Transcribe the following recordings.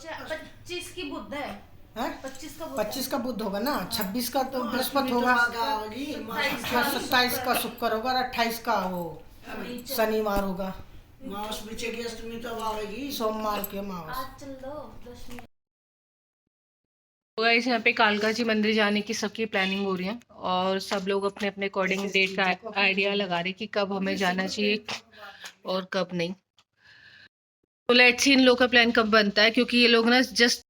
25 की बुद्ध है। हैं? 25 का बुद्ध 25 का बुध होगा ना, 26 का तो तो बृहस्पति अष्टमी तो होगा, अट्ठाईस का 27 का शुक्र होगा और 28 का वो शनिवार होगा। मास पीछे की अष्टमी तो आएगी। सोमवार के अमावस। आज चल दो 10 मिनट। तो गाइस यहाँ पे कालका जी मंदिर जाने की सबकी प्लानिंग हो रही है और सब लोग अपने अपने अकॉर्डिंग डेट का आइडिया लगा रहे कि कब हमें जाना चाहिए और कब नहीं। तो लेट्स सी इन लोग का प्लान कब बनता है, क्योंकि ये लोग ना जस्ट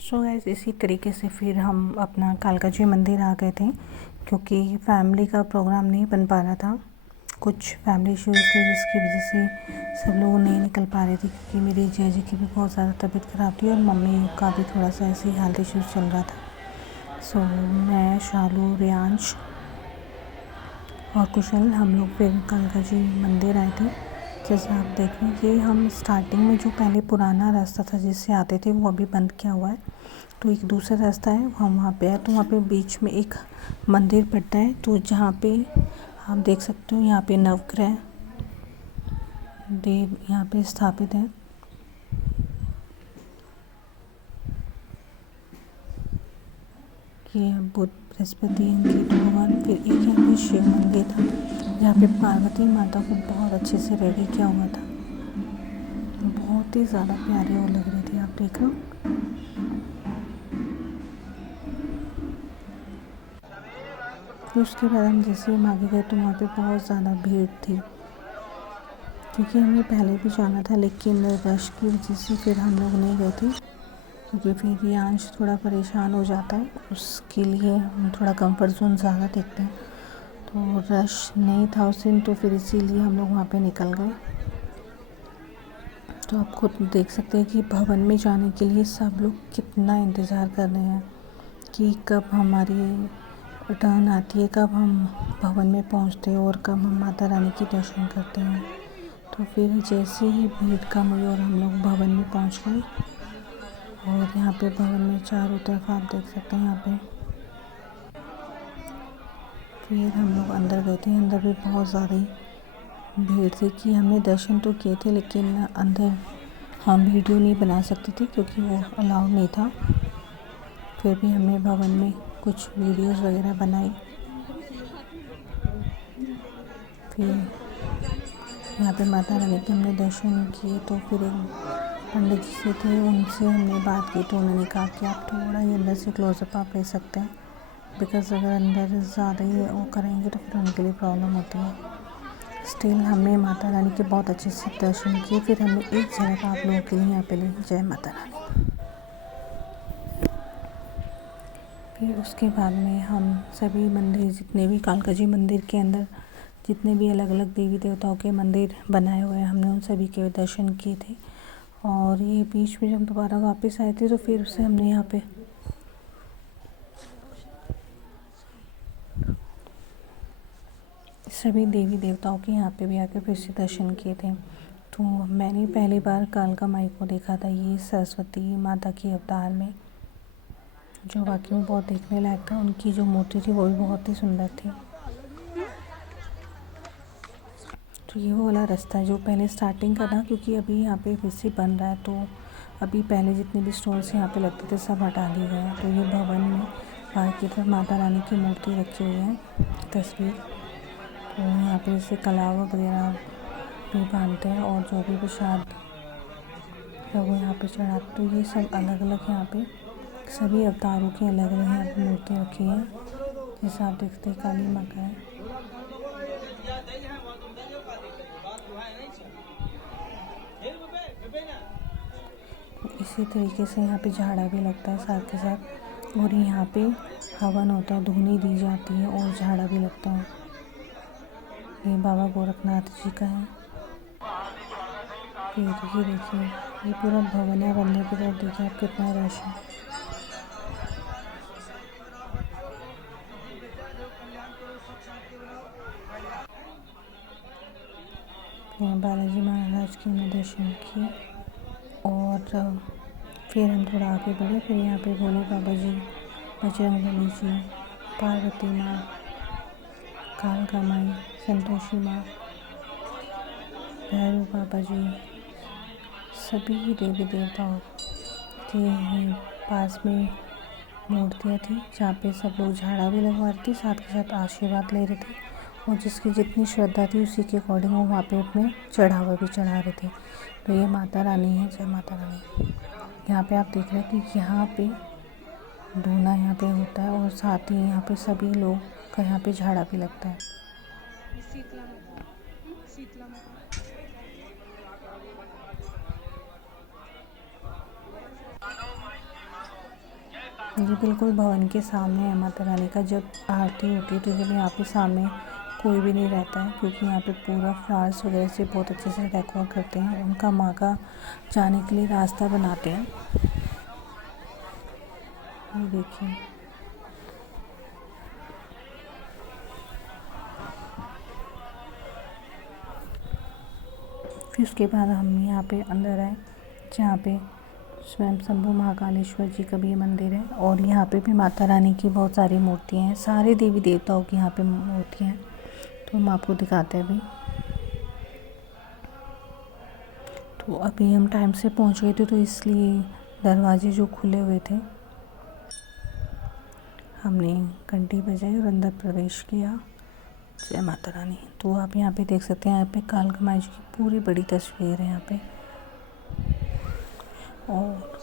सो गाइस इसी तरीके से फिर हम अपना कालका जी मंदिर आ गए थे, क्योंकि फैमिली का प्रोग्राम नहीं बन पा रहा था। कुछ फैमिली इश्यूज़ थे जिसकी वजह से सब लोग नहीं निकल पा रहे थे, क्योंकि मेरी जिया जी की भी बहुत ज़्यादा तबीयत ख़राब थी और मम्मी का भी थोड़ा सा ऐसे ही हेल्थ इश्यूज़ चल रहा था। सो मैं, शालू, रियांश और कुशल हम लोग फिर कालका जी मंदिर आए थे। जैसे आप देख रहे हैं कि हम स्टार्टिंग में जो पहले पुराना रास्ता था जिससे आते थे वो अभी बंद किया हुआ है, तो एक दूसरा रास्ता है हम वहाँ पे आए। तो वहाँ पे बीच में एक मंदिर पड़ता है, तो जहाँ पे आप देख सकते हो यहाँ पे नवग्रह देव यहाँ पे स्थापित है। ये बुध बृहस्पति इनके भगवान। फिर एक यहाँ पे शिव मंदिर था जहाँ पे पार्वती माता को बहुत अच्छे से रेडी किया हुआ था, बहुत ही ज़्यादा प्यारी वो लग रही थी। आप देख रहे हो। फिर उसके बाद हम जैसे हम आगे गए तो वहाँ पे बहुत ज़्यादा भीड़ थी, क्योंकि हमें पहले भी जाना था लेकिन रश की वजह से फिर हम लोग नहीं गए थे, क्योंकि फिर रियांश थोड़ा परेशान हो जाता है, उसके लिए हम थोड़ा कंफर्ट जोन ज़्यादा देखते हैं। तो रश नहीं था उस दिन, तो फिर इसीलिए हम लोग वहाँ पे निकल गए। तो आप खुद देख सकते हैं कि भवन में जाने के लिए सब लोग कितना इंतज़ार कर रहे हैं कि कब हमारी टर्न आती है, कब हम भवन में पहुँचते हैं और कब हम माता रानी के दर्शन करते हैं। तो फिर जैसे ही भीड़ कम हुई और हम लोग भवन में पहुँच गए, और यहाँ पे भवन में चारों तरफ आप देख सकते हैं। यहाँ पे फिर हम लोग अंदर गए थे। अंदर भी बहुत ज़्यादा ही भीड़ थी कि हमने दर्शन तो किए थे, लेकिन अंदर हम वीडियो नहीं बना सकते थे क्योंकि वो अलाउ नहीं था। फिर भी हमने भवन में कुछ वीडियोस वगैरह बनाई। फिर यहाँ पे माता रानी के हमने दर्शन किए। तो फिर एक पंडित जी से थे, उनसे हमने बात की तो उन्होंने कहा कि आप थोड़ा ही अंदर से क्लोजअप आप ले सकते हैं, बिकॉज़ अगर अंदर ज़्यादा ही वो करेंगे तो फिर उनके लिए प्रॉब्लम होती है। स्टिल हमने माता रानी के बहुत अच्छे से दर्शन किए। फिर हमने एक झलक आप लोगों के लिए यहाँ पे ली। जय माता रानी। फिर उसके बाद में हम सभी मंदिर, जितने भी कालका जी मंदिर के अंदर जितने भी अलग अलग देवी देवताओं के मंदिर बनाए हुए हैं, हमने उन सभी के दर्शन किए थे। और ये बीच में जब दोबारा वापस आए थे तो फिर उससे हमने यहाँ पे सभी देवी देवताओं के यहाँ पे भी आके फिर से दर्शन किए थे। तो मैंने पहली बार कालका माई को देखा था ये सरस्वती माता के अवतार में, जो वाकई में बहुत देखने लायक था। उनकी जो मूर्ति थी वो भी बहुत ही सुंदर थी। तो ये वो वाला रास्ता है जो पहले स्टार्टिंग का था, क्योंकि अभी यहाँ पे फिर से बन रहा है, तो अभी पहले जितने भी स्टॉल्स यहाँ पे लगते थे सब हटा दिए गए हैं। तो ये भवन में बाहर की तरफ माता रानी की मूर्ति रखी हुई है, तस्वीर। तो यहाँ पे जैसे कलावा वगैरह भी बांधते हैं और जो भी प्रसाद है वो यहाँ पे चढ़ाते। तो ये सब अलग अलग यहाँ पे सभी अवतारों की अलग अलग यहाँ पे मूर्ति रखी है। जैसे आप देखते हैं काली माँ का है। इसी तरीके से यहाँ पे झाड़ा भी लगता है साथ के साथ, और यहाँ पे हवन होता है, धुनी दी जाती है और झाड़ा भी लगता है। ये बाबा गोरखनाथ जी का है। फिर ये देखिए ये पूरा भवन है, अंदर की तरफ देखिए आप कितना रश है। फिर बालाजी महाराज के हमने दर्शन किए और फिर हम थोड़ा आगे बढ़े। फिर यहाँ पे भोले बाबा जी, बजरंगबली जी, पार्वती माँ, कालका माई, संतोषी माँ, भैरव बाबा जी, सभी देवी देवताओं के पास में मूर्तियाँ थी जहाँ पे सब लोग झाड़ा भी लगवा रहे थे, साथ के साथ आशीर्वाद ले रहे थे, और जिसकी जितनी श्रद्धा थी उसी के अकॉर्डिंग वो वहाँ पे अपने चढ़ावा भी चढ़ा रहे थे। तो ये माता रानी है, जय माता रानी। यहाँ पे आप देख रहे हैं कि यहाँ पे धूना यहाँ पे होता है, और साथ ही यहाँ पे सभी लोग का यहाँ पे झाड़ा भी लगता है। ये बिल्कुल भवन के सामने है माता रानी का। जब आरती होती है तो जब यहाँ पे सामने कोई भी नहीं रहता है, क्योंकि यहाँ पे पूरा फ्लावर्स वगैरह से बहुत अच्छे से डेकोर करते हैं, उनका माँ का जाने के लिए रास्ता बनाते हैं। ये देखिए, फिर उसके बाद हम यहाँ पे अंदर आए जहाँ पे स्वयं शंभू महाकालेश्वर जी का भी मंदिर है, और यहाँ पे भी माता रानी की बहुत सारी मूर्तियाँ हैं। सारे देवी देवताओं की यहाँ पे मूर्तियाँ हैं, तो हम आपको दिखाते हैं अभी। तो अभी हम टाइम से पहुँच गए थे, तो इसलिए दरवाजे जो खुले हुए थे हमने घंटी बजाई और अंदर प्रवेश किया। जय माता रानी। तो आप यहाँ पे देख सकते हैं, यहाँ पे कालका माई जी की पूरी बड़ी तस्वीर है यहाँ पे, और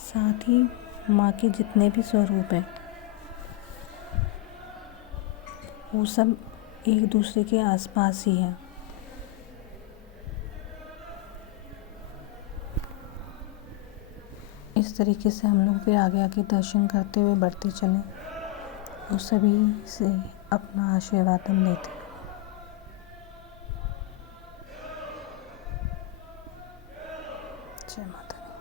साथ ही माँ के जितने भी स्वरूप हैं वो सब एक दूसरे के आसपास ही हैं। इस तरीके से हम लोग फिर आगे आके दर्शन करते हुए बढ़ते चले, और सभी से अपना आशीर्वाद हम लेते हैं। जय माता रानी।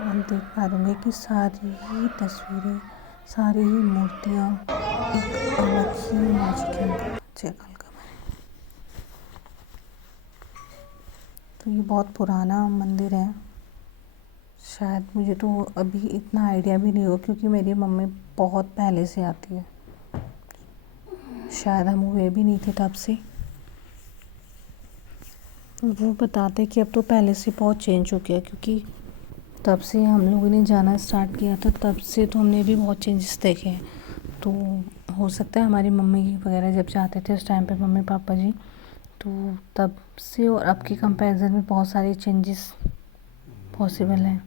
हम देख पा रहे कि सारी ही तस्वीरें, सारी ही मूर्तियाँ एक अलग ही मैजिक है। जय कालका माई। तो ये बहुत पुराना मंदिर है, शायद मुझे तो अभी इतना आइडिया भी नहीं हो, क्योंकि मेरी मम्मी बहुत पहले से आती है, शायद हम हुए भी नहीं थे तब से। वो बताते कि अब तो पहले से बहुत चेंज हो गया, क्योंकि तब से हम लोगों ने जाना स्टार्ट किया था, तब से तो हमने भी बहुत चेंजेस देखे हैं। तो हो सकता है हमारी मम्मी वगैरह जब जाते थे उस टाइम पे, मम्मी पापा जी, तो तब से और अब के कंपैरिजन में बहुत सारे चेंजेस पॉसिबल हैं।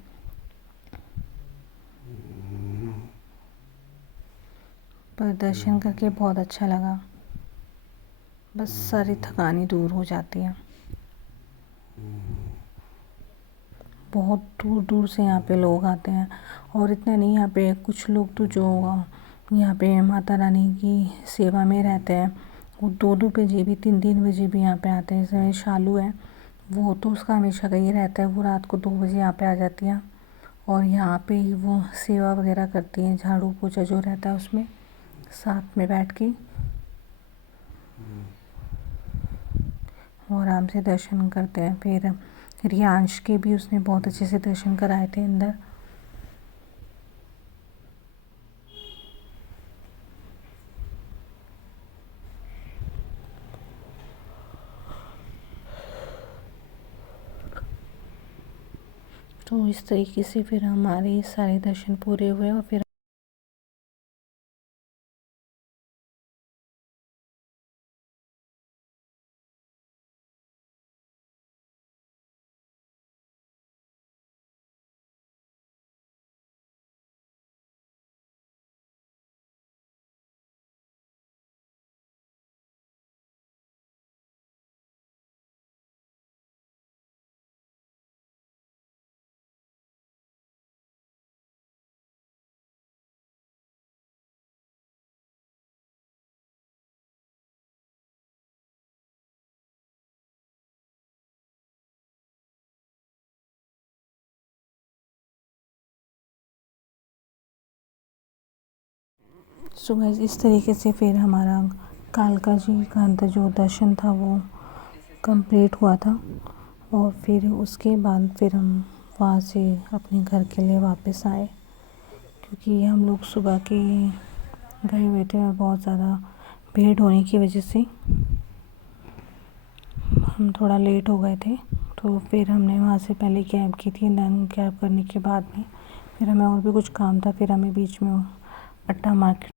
पर दर्शन करके बहुत अच्छा लगा, बस सारी थकानी दूर हो जाती है। बहुत दूर दूर से यहाँ पे लोग आते हैं, और इतना नहीं, यहाँ पे कुछ लोग तो जो यहाँ पे माता रानी की सेवा में रहते हैं वो 2-2 बजे भी, 3-3 बजे भी यहाँ पे आते हैं। जैसे शालू है, वो तो उसका हमेशा का ही रहता है, वो रात को 2 बजे यहाँ पे आ जाती है, और यहाँ पे ही वो सेवा वगैरह करती हैं, झाड़ू पोछा जो रहता है उसमें साथ में बैठ के, और आराम से दर्शन करते हैं। फिर रियांश के भी उसने बहुत अच्छे से दर्शन कराए थे अंदर। तो इस तरीके से फिर हमारे सारे दर्शन पूरे हुए, और फिर सुबह इस तरीके से फिर हमारा कालका जी का अंदर जो दर्शन था वो कंप्लीट हुआ था, और फिर उसके बाद फिर हम वहाँ से अपने घर के लिए वापस आए, क्योंकि हम लोग सुबह के गए हुए थे और बहुत ज़्यादा भीड़ होने की वजह से हम थोड़ा लेट हो गए थे, तो फिर हमने वहाँ से पहले कैब की थी, देन कैब करने के बाद में फिर हमें और भी कुछ काम था, फिर हमें बीच में अट्टा मार्केट